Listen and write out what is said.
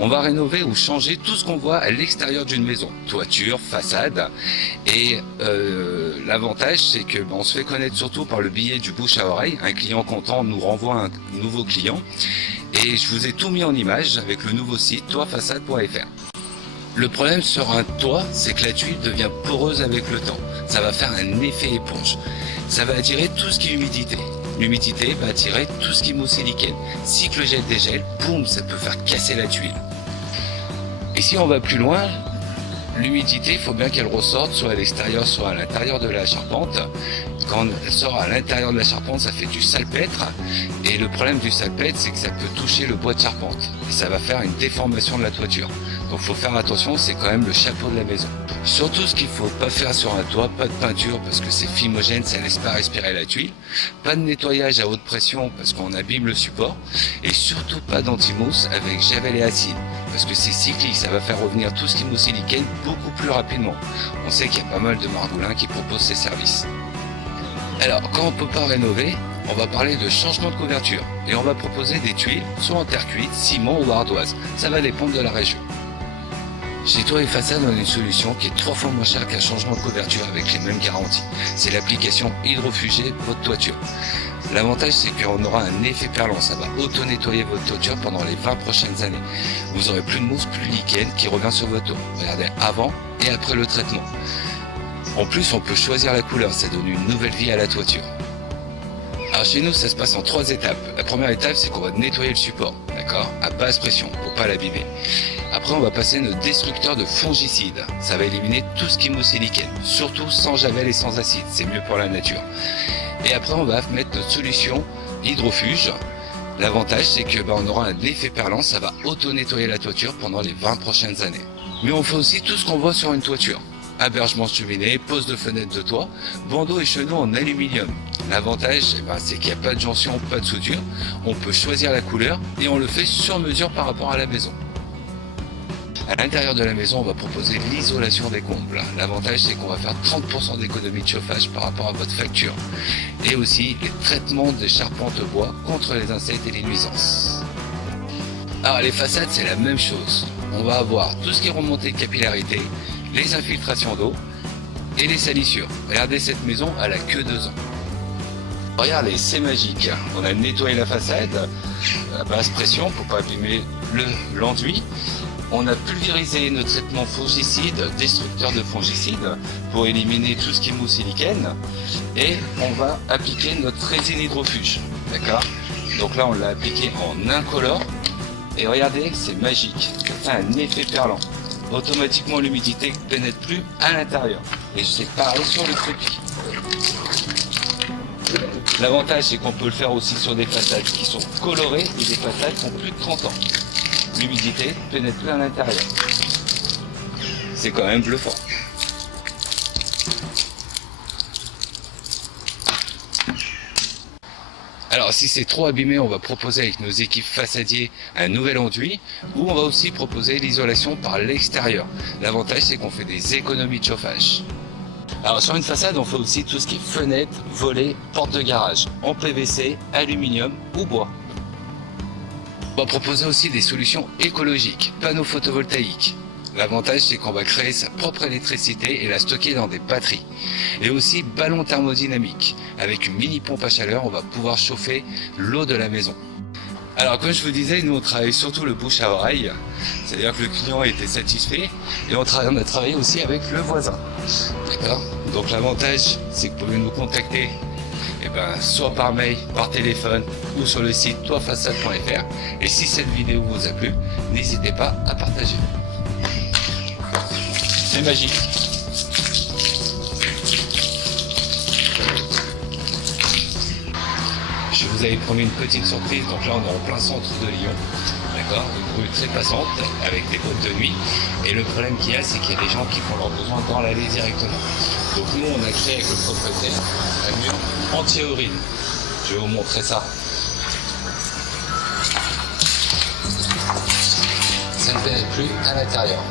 On va rénover ou changer tout ce qu'on voit à l'extérieur d'une maison, toiture, façade. Et l'avantage, c'est que on se fait connaître surtout par le billet du bouche à oreille. Un client content nous renvoie un nouveau client. Et je vous ai tout mis en image avec le nouveau site toitfaçade.fr. Le problème sur un toit, c'est que la tuile devient poreuse avec le temps. Ça va faire un effet éponge. Ça va attirer tout ce qui est humidité. L'humidité va attirer tout ce qui est mousse et lichen. Cycle gel-dégel, boum, ça peut faire casser la tuile. Et si on va plus loin, l'humidité, il faut bien qu'elle ressorte soit à l'extérieur, soit à l'intérieur de la charpente. Quand elle sort à l'intérieur de la charpente, ça fait du salpêtre. Et le problème du salpêtre, c'est que ça peut toucher le bois de charpente. Et ça va faire une déformation de la toiture. Donc il faut faire attention, c'est quand même le chapeau de la maison. Surtout ce qu'il ne faut pas faire sur un toit, pas de peinture parce que c'est fumogène, ça ne laisse pas respirer la tuile. Pas de nettoyage à haute pression parce qu'on abîme le support. Et surtout pas d'anti-mousse avec javel et acide. Parce que c'est cyclique, ça va faire revenir tout ce qui est mousse et lichen beaucoup plus rapidement. On sait qu'il y a pas mal de margoulins qui proposent ces services. Alors, quand on ne peut pas rénover, on va parler de changement de couverture. Et on va proposer des tuiles, soit en terre cuite, ciment ou ardoise. Ça va dépendre de la région. Chez Toit et Façade, on a une solution qui est 3 fois moins chère qu'un changement de couverture avec les mêmes garanties. C'est l'application hydrofugée votre toiture. L'avantage, c'est qu'on aura un effet perlant. Ça va auto-nettoyer votre toiture pendant les 20 prochaines années. Vous aurez plus de mousse, plus de lichen qui revient sur votre toit. Regardez avant et après le traitement. En plus, on peut choisir la couleur. Ça donne une nouvelle vie à la toiture. Alors chez nous, ça se passe en 3 étapes. La première étape, c'est qu'on va nettoyer le support, d'accord, à basse pression, pour pas l'abîmer. Après, on va passer notre destructeur de fongicides. Ça va éliminer tout ce qui est mousse et lichen, surtout sans javel et sans acide. C'est mieux pour la nature. Et après, on va mettre notre solution hydrofuge. L'avantage, c'est que on aura un effet perlant. Ça va auto-nettoyer la toiture pendant les 20 prochaines années. Mais on fait aussi tout ce qu'on voit sur une toiture. Abergement cheminée, pose de fenêtre de toit, bandeaux et chenaux en aluminium. L'avantage, c'est qu'il n'y a pas de jonction, pas de soudure. On peut choisir la couleur et on le fait sur mesure par rapport à la maison. À l'intérieur de la maison, on va proposer l'isolation des combles. L'avantage, c'est qu'on va faire 30% d'économie de chauffage par rapport à votre facture. Et aussi les traitements des charpentes bois contre les insectes et les nuisances. Alors les façades, c'est la même chose. On va avoir tout ce qui est remontée de capillarité, les infiltrations d'eau et les salissures. Regardez cette maison, elle a que 2 ans. Regardez, c'est magique. On a nettoyé la façade à basse pression pour pas abîmer l'enduit. On a pulvérisé nos traitements fongicides, destructeurs de fongicides, pour éliminer tout ce qui est mousse et lichen. Et on va appliquer notre résine hydrofuge. D'accord? Donc là, on l'a appliqué en incolore. Et regardez, c'est magique. Ça fait un effet perlant. Automatiquement, l'humidité ne pénètre plus à l'intérieur. Et c'est pareil sur le crépi. L'avantage, c'est qu'on peut le faire aussi sur des façades qui sont colorées et des façades qui ont plus de 30 ans. L'humidité ne pénètre plus à l'intérieur. C'est quand même bluffant. Alors si c'est trop abîmé, on va proposer avec nos équipes façadiers un nouvel enduit ou on va aussi proposer l'isolation par l'extérieur. L'avantage, c'est qu'on fait des économies de chauffage. Alors sur une façade, on fait aussi tout ce qui est fenêtres, volets, portes de garage, en PVC, aluminium ou bois. On va proposer aussi des solutions écologiques, panneaux photovoltaïques. L'avantage, c'est qu'on va créer sa propre électricité et la stocker dans des batteries. Et aussi ballon thermodynamique. Avec une mini pompe à chaleur, on va pouvoir chauffer l'eau de la maison. Alors comme je vous disais, nous on travaille surtout le bouche à oreille. C'est-à-dire que le client était satisfait et on a travaillé aussi avec le voisin. D'accord? Donc l'avantage, c'est que vous pouvez nous contacter soit par mail, par téléphone ou sur le site toitfaçade.fr. Et si cette vidéo vous a plu, n'hésitez pas à partager. C'est magique. Je vous avais promis une petite surprise, donc là on est en plein centre de Lyon, d'accord, une rue très passante avec des boîtes de nuit, et le problème qu'il y a, c'est qu'il y a des gens qui font leurs besoins dans l'allée directement. Donc nous on a créé avec le propriétaire un mur anti-urine. Je vais vous montrer ça. Ça ne pénètre plus à l'intérieur.